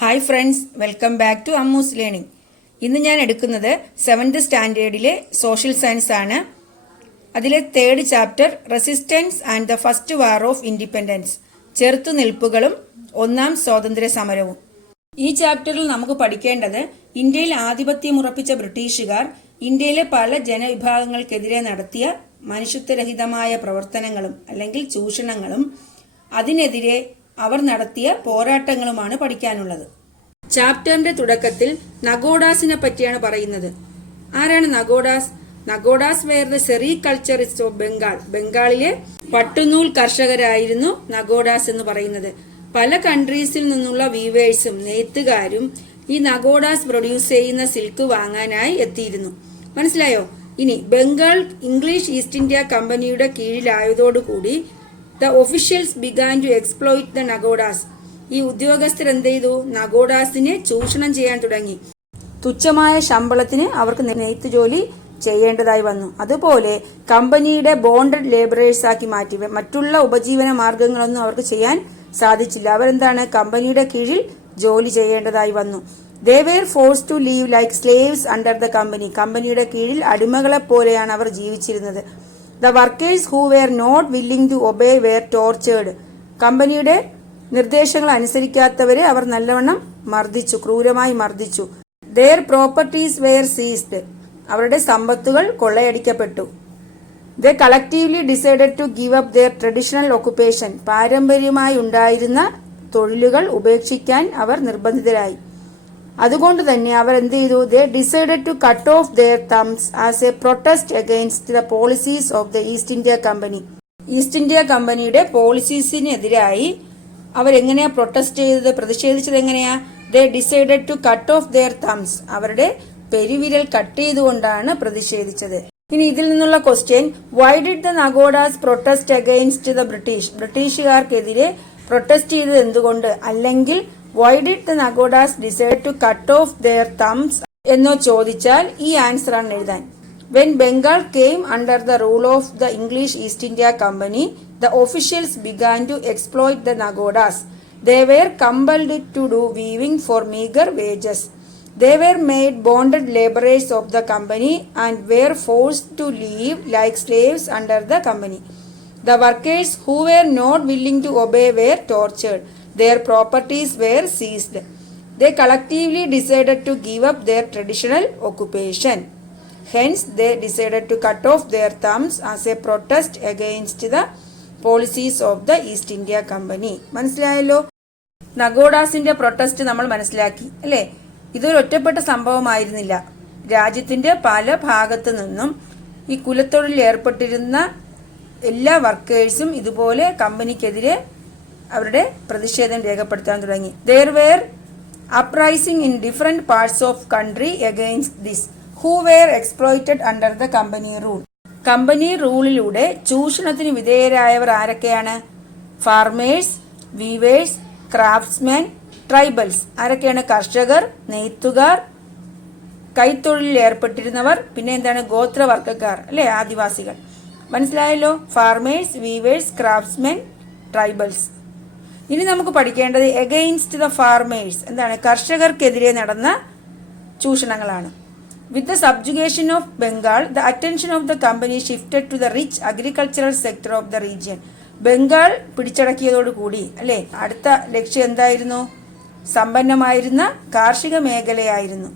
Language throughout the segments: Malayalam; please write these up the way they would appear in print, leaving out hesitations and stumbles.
Hi friends, welcome back to Ammu's learning. ഇന്ന് ഞാൻ എടുക്കുന്നത് 7th സ്റ്റാൻഡേർഡിലെ സോഷ്യൽ സയൻസ് ആണ്. അതിലെ 3rd chapter resistance and the first war of independence, ചെറുത്തുനിൽപ്പുകളും ഒന്നാം സ്വാതന്ത്ര്യ സമരവും. ഈ ചാപ്റ്ററിൽ നമുക്ക് പഠിക്കേണ്ടത് ഇന്ത്യയിൽ ആധിപത്യം ഉറപ്പിച്ച ബ്രിട്ടീഷുകാർ ഇന്ത്യയിലെ പല ജനവിഭാഗങ്ങൾക്കെതിരെ നടത്തിയ മനുഷ്യത്വരഹിതമായ പ്രവർത്തനങ്ങളും അല്ലെങ്കിൽ ചൂഷണങ്ങളും അതിനെതിരെ അവർ നടത്തിയ പോരാട്ടങ്ങളുമാണ് പഠിക്കാനുള്ളത്. ചാപ്റ്ററിന്റെ തുടക്കത്തിൽ നഗോഡാസിനെ പറ്റിയാണ് പറയുന്നത്. ആരാണ് Nagodas? Nagodas were the sericulturist of Bengal. ബംഗാളിലെ പട്ടുനൂൽ കർഷകരായിരുന്നു നഗോഡാസ് എന്ന് പറയുന്നത്. പല കൺട്രീസിൽ നിന്നുള്ള വീവേഴ്സും നെയ്ത്തുകാരും ഈ നഗോഡാസ് പ്രൊഡ്യൂസ് ചെയ്യുന്ന സിൽക്ക് വാങ്ങാനായി എത്തിയിരുന്നു. മനസ്സിലായോ? ഇനി ബംഗാൾ ഇംഗ്ലീഷ് ഈസ്റ്റ് ഇന്ത്യ കമ്പനിയുടെ കീഴിലായതോടുകൂടി the officials began to exploit the Nagodas. ഈ ഉദ്യോഗസ്ഥർ എന്ത് ചെയ്തു? നഗോഡാസിനെ ചൂഷണം ചെയ്യാൻ തുടങ്ങി. തുച്ഛമായ ശമ്പളത്തിന് അവർക്ക് നെയ്ത്ത് ജോലി ചെയ്യേണ്ടതായി വന്നു. അതുപോലെ കമ്പനിയുടെ ബോണ്ടഡ് ലേബറേഴ്സ് ആക്കി മാറ്റി. മറ്റുള്ള ഉപജീവന മാർഗങ്ങളൊന്നും അവർക്ക് ചെയ്യാൻ സാധിച്ചില്ല. അവരെന്താണ്? കമ്പനിയുടെ കീഴിൽ ജോലി ചെയ്യേണ്ടതായി വന്നു. They were forced to leave like slaves under the company. കമ്പനിയുടെ കീഴിൽ അടിമകളെ പോലെയാണ് അവർ ജീവിച്ചിരുന്നത്. The workers who were not willing to obey were tortured. കമ്പനിയുടെ നിർദ്ദേശങ്ങൾ അനുസരിക്കാത്തവരെ അവർ നല്ലവണ്ണം മർദ്ദിച്ചു, ക്രൂരമായി മർദ്ദിച്ചു. Their properties were seized. അവരുടെ സമ്പത്തുകൾ കൊള്ളയടിക്കപ്പെട്ടു. They collectively decided to give up their traditional occupation. പാരമ്പര്യമായി ഉണ്ടായിരുന്ന തൊഴിലുകൾ ഉപേക്ഷിക്കാൻ അവർ നിർബന്ധിതരായി. അതുകൊണ്ട് തന്നെ അവർ എന്ത് ചെയ്തു? They decided to cut off their thumbs as a protest against the policies of the East India Company. East India കമ്പനിയുടെ പോളിസീസിനെതിരായി അവരെങ്ങനെയാ പ്രൊട്ടസ്റ്റ് ചെയ്തത്, പ്രതിഷേധിച്ചത് എങ്ങനെയാ? They decided to cut off their thumbs. അവരുടെ പെരുവിരൽ കട്ട് ചെയ്തുകൊണ്ടാണ് പ്രതിഷേധിച്ചത്. ഇനി ഇതിൽ നിന്നുള്ള question, why did the Nagodas protest against the British? ബ്രിട്ടീഷുകാർക്കെതിരെ പ്രൊട്ടസ്റ്റ് ചെയ്തത് എന്തുകൊണ്ട്? അല്ലെങ്കിൽ why did the Nagodas decide to cut off their thumbs എന്നോ ചോദിച്ചാൽ ഈ ആൻസർ ആണ് എഴുതാൻ. When Bengal came under the rule of the English East India Company, the officials began to exploit the Nagodas. They were compelled to do weaving for meager wages. They were made bonded laborers of the company and were forced to live like slaves under the company. The workers who were not willing to obey were tortured. Their properties were seized. They collectively decided to give up their traditional occupation. Hence, they decided to cut off their thumbs as a protest against the policies of the East India Company. മനസ്സിലായല്ലോ? നഗോഡാസിന്റെ പ്രൊട്ടസ്റ്റ് നമ്മൾ മനസ്സിലാക്കി അല്ലേ? ഇതൊരു ഒറ്റപ്പെട്ട സംഭവമായിരുന്നില്ല. രാജ്യത്തിന്റെ പല ഭാഗത്തു നിന്നും ഈ കുലത്തൊഴിലിൽ ഏർപ്പെട്ടിരുന്ന എല്ലാ വർക്കേഴ്സും ഇതുപോലെ കമ്പനിക്കെതിരെ അവരുടെ പ്രതിഷേധം രേഖപ്പെടുത്താൻ തുടങ്ങി. There were uprising in different parts of country against this, who were exploited under the company rule. Company റൂളിലൂടെ ചൂഷണത്തിന് വിധേയരായവർ ആരൊക്കെയാണ്? Farmers, weavers, craftsmen, tribals. ആരൊക്കെയാണ്? കർഷകർ, നെയ്ത്തുകാർ, കൈത്തൊഴിലിൽ ഏർപ്പെട്ടിരുന്നവർ, പിന്നെ എന്താണ്? ഗോത്രവർഗക്കാർ അല്ലെ, ആദിവാസികൾ. മനസ്സിലായല്ലോ? Farmers, weavers, craftsmen, tribals. ഇനി നമുക്ക് പഠിക്കേണ്ടത് എഗെയിൻസ്റ്റ് ദ ഫാർമേഴ്സ്. എന്താണ്? കർഷകർക്കെതിരെ നടന്ന ചൂഷണങ്ങളാണ്. With the subjugation of Bengal, the attention of the company shifted to the rich agricultural sector of the region. Bengal പിടിച്ചടക്കിയതോടുകൂടി അല്ലെ, അടുത്ത ലക്ഷ്യം എന്തായിരുന്നു? സമ്പന്നമായിരുന്ന കാർഷിക മേഖലയായിരുന്നു.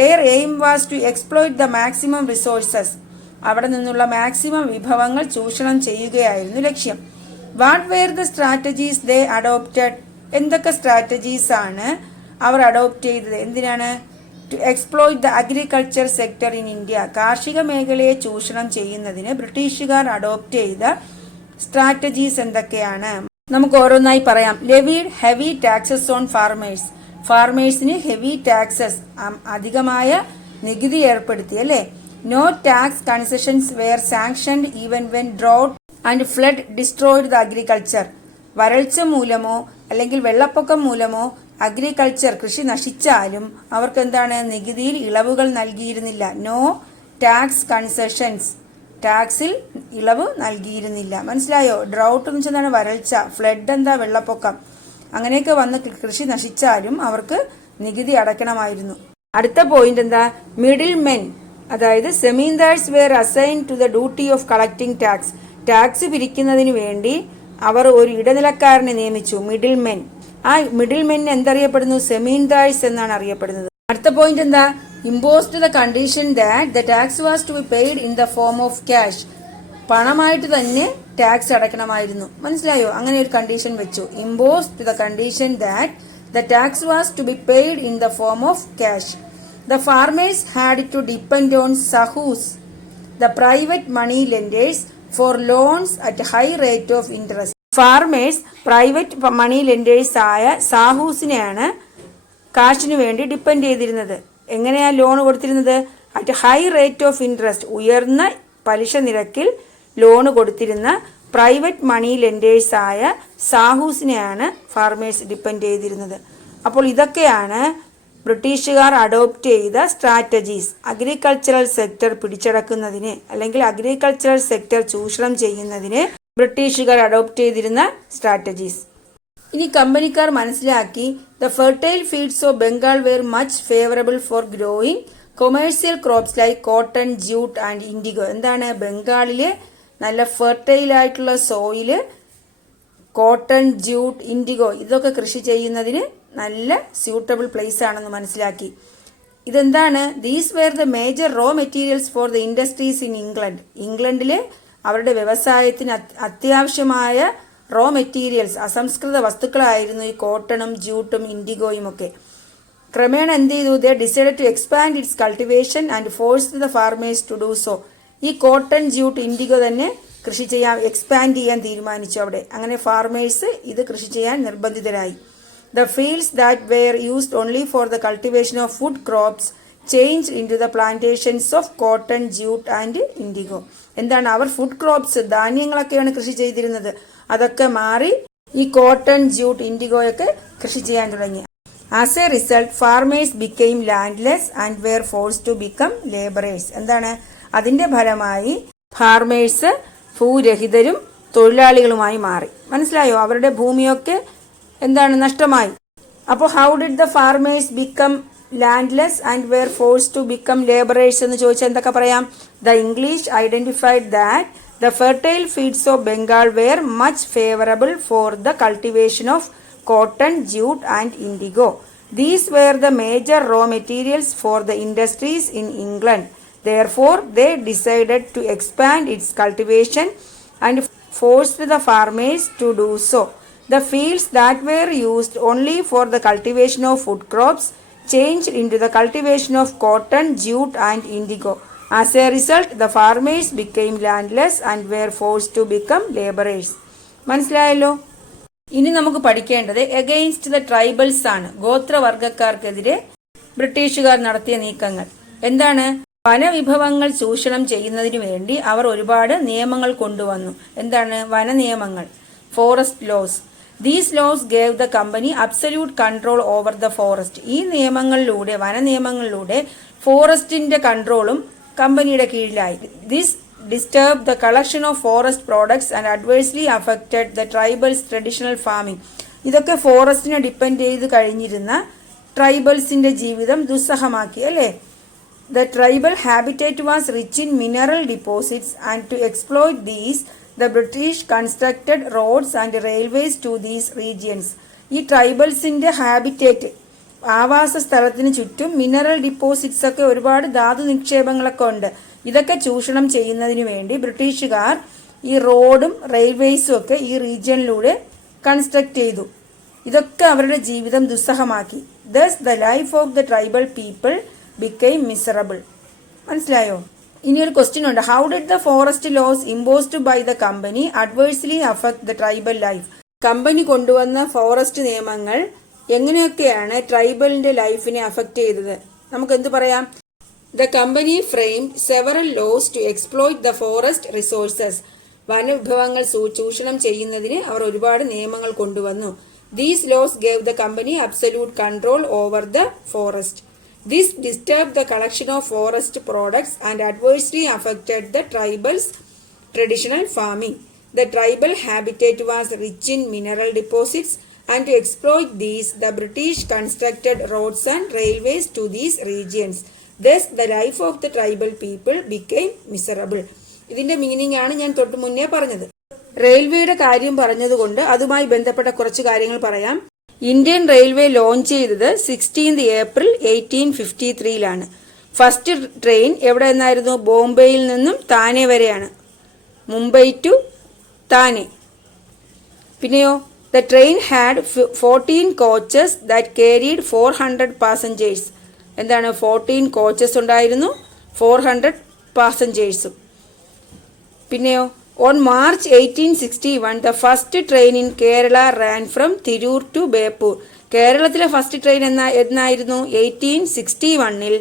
Their aim was to exploit the maximum resources. അവിടെ നിന്നുള്ള മാക്സിമം വിഭവങ്ങൾ ചൂഷണം ചെയ്യുകയായിരുന്നു ലക്ഷ്യം. What were the strategies they adopted? എന്തൊക്കെ സ്ട്രാറ്റജീസ് ആണ് അവർ അഡോപ്റ്റ് ചെയ്തത്? എന്തിനാണ്? To exploit the agriculture sector in India. കാർഷിക മേഖലയെ ചൂഷണം ചെയ്യുന്നതിന് ബ്രിട്ടീഷുകാർ അഡോപ്റ്റ് ചെയ്ത സ്ട്രാറ്റജീസ് എന്തൊക്കെയാണ്? നമുക്ക് ഓരോന്നായി പറയാം. Levied heavy taxes on farmers. ഫാർമേഴ്സിന് ഹെവി ടാക്സസ്, അധികമായ നികുതി ഏർപ്പെടുത്തി അല്ലേ. No tax concessions were sanctioned even when drought and flood destroyed the agriculture. വരൾച്ച മൂലമോ അല്ലെങ്കിൽ വെള്ളപ്പൊക്കം മൂലമോ അഗ്രികൾച്ചർ കൃഷി നശിച്ചാലും അവർക്ക് എന്താണ്? നികുതിയിൽ ഇളവുകൾ നൽകിയിരുന്നില്ല. നോ ടാക്സ് കൺസെഷൻസ്, ടാക്സിൽ ഇളവ് നൽകിയിരുന്നില്ല. മനസ്സിലായോ? ഡ്രൗട്ട് എന്ന് വെച്ചാൽ വരൾച്ച, ഫ്ലഡ് എന്താ? വെള്ളപ്പൊക്കം. അങ്ങനെയൊക്കെ വന്ന് കൃഷി നശിച്ചാലും അവർക്ക് നികുതി അടയ്ക്കണമായിരുന്നു. അടുത്ത പോയിന്റ് എന്താ? മിഡിൽ മെൻ, അതായത് zamindars were assign to the duty of collecting tax. Tax പിരിക്കുന്നതിന് വേണ്ടി അവർ ഒരു ഇടനിലക്കാരനെ നിയമിച്ചു, മിഡിൽ മെൻ. ആ മിഡിൽ മെൻ എന്തറിയപ്പെടുന്നു? സെമീന്ദാഴ്സ് എന്നാണ് അറിയപ്പെടുന്നത്. അടുത്ത പോയിന്റ് എന്താ? Imposed the condition that the tax was to be paid in the form of cash. പണമായിട്ട് തന്നെ ടാക്സ് അടയ്ക്കണമായിരുന്നു. മനസ്സിലായോ? അങ്ങനെ ഒരു കണ്ടീഷൻ വെച്ചു. Imposed the condition that the tax was to be paid in the form of cash. The farmers had to depend on sahus, the private money lenders, for loans at high rate of interest. Farmers private money lenders ആയ സാഹൂസിനെയാണ് കാശിനു വേണ്ടി ഡിപ്പെൻഡ് ചെയ്തിരുന്നത്. എങ്ങനെയാണ് ലോൺ കൊടുത്തിരുന്നത്? At high rate of interest, ഉയർന്ന പലിശ നിരക്കിൽ ലോൺ കൊടുത്തിരുന്ന പ്രൈവറ്റ് മണി ലെൻഡേഴ്സ് ആയ സാഹൂസിനെയാണ് ഫാർമേഴ്സ് ഡിപ്പെൻഡ് ചെയ്തിരുന്നത്. അപ്പോൾ ഇതൊക്കെയാണ് ബ്രിട്ടീഷുകാർ അഡോപ്റ്റ് ചെയ്ത സ്ട്രാറ്റജീസ്. അഗ്രികൾച്ചറൽ സെക്ടർ പിടിച്ചടക്കുന്നതിന് അല്ലെങ്കിൽ അഗ്രികൾച്ചറൽ സെക്ടർ ചൂഷണം ചെയ്യുന്നതിന് ബ്രിട്ടീഷുകാർ അഡോപ്റ്റ് ചെയ്തിരുന്ന സ്ട്രാറ്റജീസ്. ഇനി കമ്പനിക്കാർ മനസ്സിലാക്കി the fertile fields of Bengal were much favourable for growing commercial crops like cotton, jute and indigo. എന്താണ്? ബംഗാളിലെ നല്ല ഫെർട്ടൈൽ ആയിട്ടുള്ള സോയില് കോട്ടൺ, ജ്യൂട്ട്, ഇൻഡിഗോ ഇതൊക്കെ കൃഷി ചെയ്യുന്നതിന് നല്ല സ്യൂട്ടബിൾ പ്ലേസ് ആണെന്ന് മനസ്സിലാക്കി. ഇതെന്താണ്? These were the major raw materials for the industries in England. ഇംഗ്ലണ്ടിലെ അവരുടെ വ്യവസായത്തിന് അത്യാവശ്യമായ റോ മെറ്റീരിയൽസ്, അസംസ്കൃത വസ്തുക്കളായിരുന്നു ഈ കോട്ടണും ജ്യൂട്ടും ഇൻഡിഗോയും ഒക്കെ. ക്രമേണ എന്ത് ചെയ്തു? They decided to expand its cultivation and forced the farmers to do so. ഈ കോട്ടൺ, ജ്യൂട്ട്, ഇൻഡിഗോ തന്നെ കൃഷി ചെയ്യാൻ, എക്സ്പാൻഡ് ചെയ്യാൻ തീരുമാനിച്ചു അവിടെ. അങ്ങനെ ഫാർമേഴ്സ് ഇത് കൃഷി ചെയ്യാൻ നിർബന്ധിതരായി. The fields that were used only for the cultivation of food crops changed into the plantations of cotton, jute and indigo. എന്താണ്? അവർ ഫുഡ് ക്രോപ്സ്, ധാന്യങ്ങളൊക്കെയാണ് കൃഷി ചെയ്തിരുന്നത്. അതൊക്കെ മാറി ഈ കോട്ടൺ, ജ്യൂട്ട്, ഇൻഡിഗോയൊക്കെ കൃഷി ചെയ്യാൻ തുടങ്ങി. As a result farmers became landless and were forced to become labourers. എന്താണ്? അതിന്റെ ഫലമായി ഫാർമേഴ്സ് ഭൂരഹിതരും തൊഴിലാളികളുമായി മാറി. മനസ്സിലായോ? അവരുടെ ഭൂമിയൊക്കെ എന്താണ്? നഷ്ടമായി. അപ്പോൾ how did the farmers become landless and were forced to become labourers എന്ന് ചോദിച്ചാൽ എന്തൊക്കെ പറയാം? The English identified that the fertile fields of Bengal were much favourable for the cultivation of cotton, jute and indigo. These were the major raw materials for the industries in England. Therefore, they decided to expand its cultivation and forced the farmers to do so. The fields that were used only for the cultivation of food crops changed into the cultivation of cotton, jute and indigo. As a result, the farmers became landless and were forced to become laborers. മനസ്സിലായല്ലോ? ഇനി നമുക്ക് പഠിക്കേണ്ടത് എഗെയിൻസ്റ്റ് ദ ട്രൈബൽസ് ആണ്. ഗോത്രവർഗക്കാർക്കെതിരെ ബ്രിട്ടീഷുകാർ നടത്തിയ നീക്കങ്ങൾ എന്താണ്? വനവിഭവങ്ങൾ ചൂഷണം ചെയ്യുന്നതിന് വേണ്ടി അവർ ഒരുപാട് നിയമങ്ങൾ കൊണ്ടുവന്നു. എന്താണ്? വന നിയമങ്ങൾ, forest laws. These laws gave the company absolute control over the forest. ഈ നിയമങ്ങളിലൂടെ, വന നിയമങ്ങളിലൂടെ ഫോറസ്റ്റിന്റെ കൺട്രോളും കമ്പനിയുടെ കീഴിലായി. This disturb the collection of forest products and adversely affected the tribals traditional farming. ഇതൊക്കെ ഫോറസ്റ്റിനെ ഡിപ്പെൻഡ് ചെയ്ത് കഴിഞ്ഞിരുന്ന ട്രൈബൽസിന്റെ ജീവിതം ദുസ്സഹമാക്കി, അല്ലേ? The tribal habitat was rich in mineral deposits and to exploit these, the British constructed roads and railways to these regions. ഈ ട്രൈബൽസിന്റെ ഹാബിറ്റേറ്റ്, ആവാസ സ്ഥലത്തിന് ചുറ്റും മിനറൽ ഡിപ്പോസിറ്റ്സ് ഒക്കെ, ഒരുപാട് ധാതു നിക്ഷേപങ്ങളൊക്കെ ഉണ്ട്. ഇതൊക്കെ ചൂഷണം ചെയ്യുന്നതിന് വേണ്ടി ബ്രിട്ടീഷുകാർ ഈ റോഡും റെയിൽവേസും ഒക്കെ ഈ റീജിയനിലൂടെ കൺസ്ട്രക്ട് ചെയ്തു. ഇതൊക്കെ അവരുടെ ജീവിതം ദുസ്സഹമാക്കി. Thus the life of the tribal people became miserable. മനസ്സിലായോ? ഇനി ഒരു ക്വസ്റ്റ്യൻ ഉണ്ട്. How did the forest laws imposed by the company adversely affect the tribal life? Company കൊണ്ടുവന്ന ഫോറസ്റ്റ് നിയമങ്ങൾ എങ്ങനെയൊക്കെയാണ് ട്രൈബലിന്റെ ലൈഫിനെ അഫക്ട് ചെയ്തത്? നമുക്ക് എന്ത് പറയാം? The company framed several laws to exploit the forest resources. വനവിഭവങ്ങൾ ചൂഷണം ചെയ്യുന്നതിന് അവർ ഒരുപാട് നിയമങ്ങൾ കൊണ്ടുവന്നു. These laws gave the company absolute control over the forest. This disturbed the collection of forest products and adversely affected the tribals' traditional farming. The tribal habitat was rich in mineral deposits and to exploit these, the British constructed roads and railways to these regions. Thus, the life of the tribal people became miserable. ഇതിന്റെ മീനിങ് ആണ് ഞാൻ തൊട്ട് മുന്നേ പറഞ്ഞത്. റെയിൽവേയുടെ കാര്യം പറഞ്ഞതുകൊണ്ട് അതുമായി ബന്ധപ്പെട്ട കുറച്ച് കാര്യങ്ങൾ പറയാം. ഇന്ത്യൻ റെയിൽവേ ലോഞ്ച് ചെയ്തത് 16 ഏപ്രിൽ 1853 ഫസ്റ്റ് ട്രെയിൻ എവിടെ നിന്നായിരുന്നു? ബോംബെയിൽ നിന്നും താനെ വരെയാണ്, മുംബൈ ടു താനെ. പിന്നെയോ the train had 14 coaches that carried 400 passengers. എന്താണ്? 14 കോച്ചസ് ഉണ്ടായിരുന്നു, 400 പാസഞ്ചേഴ്സും. പിന്നെയോ on March 1861 the first train in Kerala ran from Tirur to Bepur. കേരളത്തിലെ ഫസ്റ്റ് ട്രെയിൻ എന്നായിരുന്നു? 1861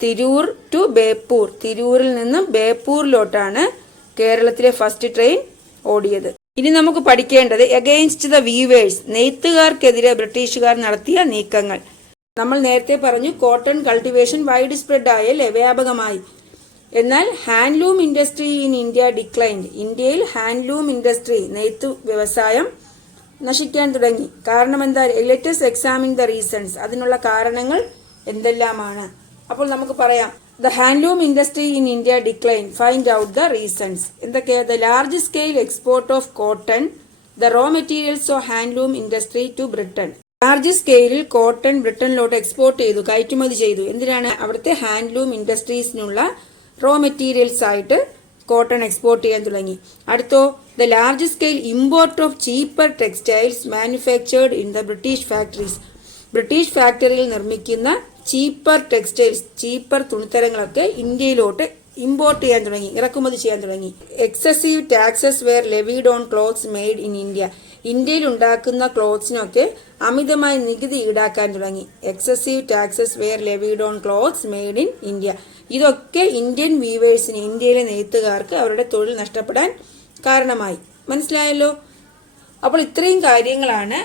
തിരൂർ ടു ബേപ്പൂർ, തിരൂരിൽ നിന്നും ബേപ്പൂരിലോട്ടാണ് കേരളത്തിലെ ഫസ്റ്റ് ട്രെയിൻ ഓടിയത്. ഇനി നമുക്ക് പഠിക്കേണ്ടത് എഗെയിൻസ്റ്റ് ദ വീവേഴ്സ്, നെയ്ത്തുകാർക്കെതിരെ ബ്രിട്ടീഷുകാർ നടത്തിയ നീക്കങ്ങൾ. നമ്മൾ നേരത്തെ പറഞ്ഞു കോട്ടൺ കൾട്ടിവേഷൻ വൈഡ് സ്പ്രെഡ് ആയല്ലേ, വ്യാപകമായി. എന്നാൽ handloom industry in India declined. ഇന്ത്യയിൽ ഹാൻഡ്ലൂം ഇൻഡസ്ട്രി, നെയ്ത്തു വ്യവസായം നശിക്കാൻ തുടങ്ങി. കാരണം എന്താ? Let's examine the reasons. അതിനുള്ള കാരണങ്ങൾ എന്തെല്ലാമാണ്? അപ്പോൾ നമുക്ക് പറയാം. The handloom industry in India declined. Find out the reasons. എന്തൊക്കെയാ? The large scale export of cotton, the raw materials of handloom industry to Britain. Large സ്കെയിലിൽ കോട്ടൺ ബ്രിട്ടനിലോട്ട് എക്സ്പോർട്ട് ചെയ്തു, കയറ്റുമതി ചെയ്തു. എന്തിനാണ്? അവിടുത്തെ ഹാൻഡ്ലൂം ഇൻഡസ്ട്രീസിനുള്ള റോ മെറ്റീരിയൽസ് ആയിട്ട് കോട്ടൺ എക്സ്പോർട്ട് ചെയ്യാൻ തുടങ്ങി. അടുത്തോ the large scale import of cheaper textiles manufactured in the British factories. British ഫാക്ടറിയിൽ നിർമ്മിക്കുന്ന ചീപ്പർ ടെക്സ്റ്റൈൽസ്, ചീപ്പർ തുണിത്തരങ്ങളൊക്കെ ഇന്ത്യയിലോട്ട് ഇമ്പോർട്ട് ചെയ്യാൻ തുടങ്ങി, ഇറക്കുമതി ചെയ്യാൻ തുടങ്ങി. Excessive taxes were levied on clothes made in India. ഇന്ത്യയിൽ ഉണ്ടാക്കുന്ന ക്ലോത്ത്സിനൊക്കെ അമിതമായി നികുതി ഈടാക്കാൻ തുടങ്ങി. Excessive taxes were levied on clothes made in India. ഇതൊക്കെ ഇന്ത്യൻ വീവേഴ്സിന്, ഇന്ത്യയിലെ നെയ്ത്തുകാർക്ക് അവരുടെ തൊഴിൽ നഷ്ടപ്പെടാൻ കാരണമായി. മനസ്സിലായല്ലോ? അപ്പോൾ ഇത്രയും കാര്യങ്ങളാണ്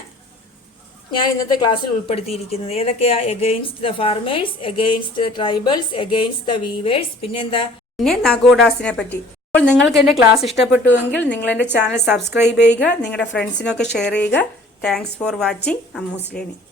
ഞാൻ ഇന്നത്തെ ക്ലാസ്സിൽ ഉൾപ്പെടുത്തിയിരിക്കുന്നത്. ഏതൊക്കെയാ? Against the farmers, against the tribals, against the weavers, പിന്നെ നഗോഡാസിനെ പറ്റി. അപ്പോൾ നിങ്ങൾക്ക് എൻ്റെ ക്ലാസ് ഇഷ്ടപ്പെട്ടുവെങ്കിൽ നിങ്ങൾ എൻ്റെ ചാനൽ സബ്സ്ക്രൈബ് ചെയ്യുക, നിങ്ങളുടെ ഫ്രണ്ട്സിനൊക്കെ ഷെയർ ചെയ്യുക. Thanks for watching Ammu's learning.